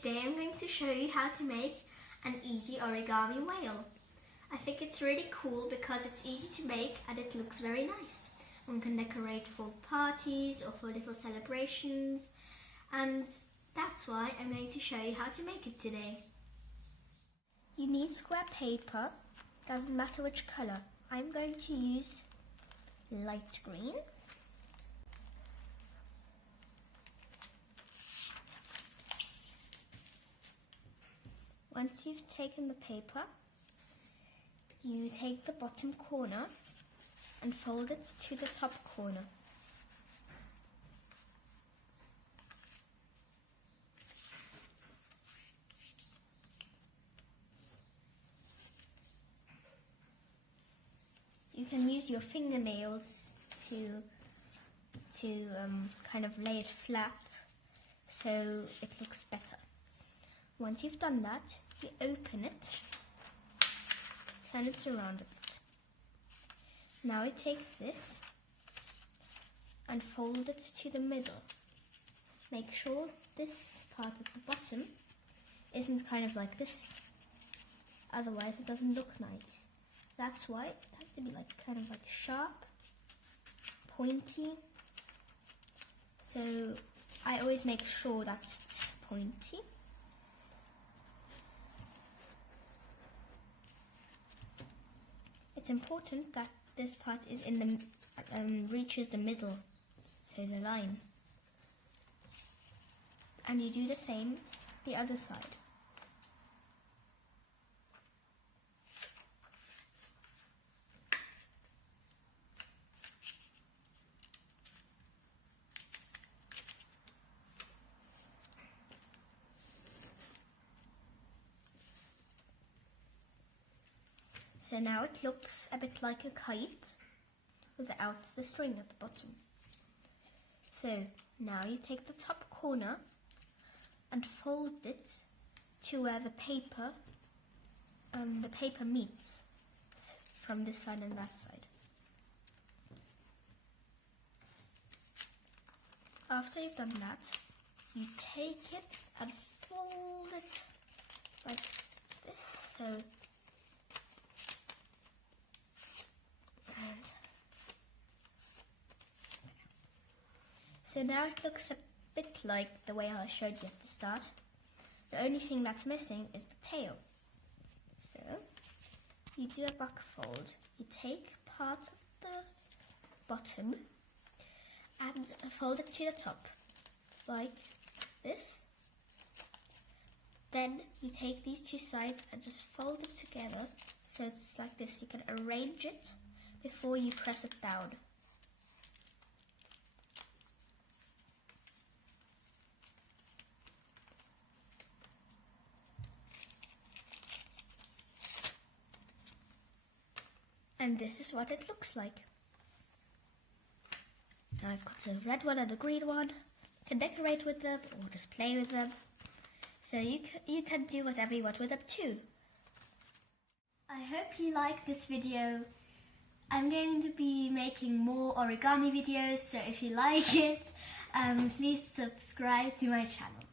today I'm going to show you how to make an easy origami whale. I think it's really cool because it's easy to make and it looks very nice. One can decorate for parties or for little celebrations, and that's why I'm going to show you how to make it today. You need square paper, doesn't matter which colour. I'm going to use light green. Once you've taken the paper, you take the bottom corner and fold it to the top corner. You can use your fingernails to kind of lay it flat so it looks better. Once you've done that, you open it, turn it around a bit. Now you take this and fold it to the middle. Make sure this part at the bottom isn't kind of like this, otherwise it doesn't look nice. That's why it has to be like kind of like sharp, pointy. So I always make sure that's pointy. It's important that this part is in the reaches the middle, so the line. And you do the same the other side. So now it looks a bit like a kite without the string at the bottom. So now you take the top corner and fold it to where the paper meets from this side and that side. After you've done that, you take it and fold it like this. So now it looks a bit like the way I showed you at the start. The only thing that's missing is the tail. So you do a back fold. You take part of the bottom and fold it to the top, like this. Then you take these two sides and just fold it together so it's like this. You can arrange it before you press it down. And this is what it looks like. Now I've got a red one and a green one. You can decorate with them or just play with them. So you can do whatever you want with them too. I hope you like this video. I'm going to be making more origami videos, so if you like it, please subscribe to my channel.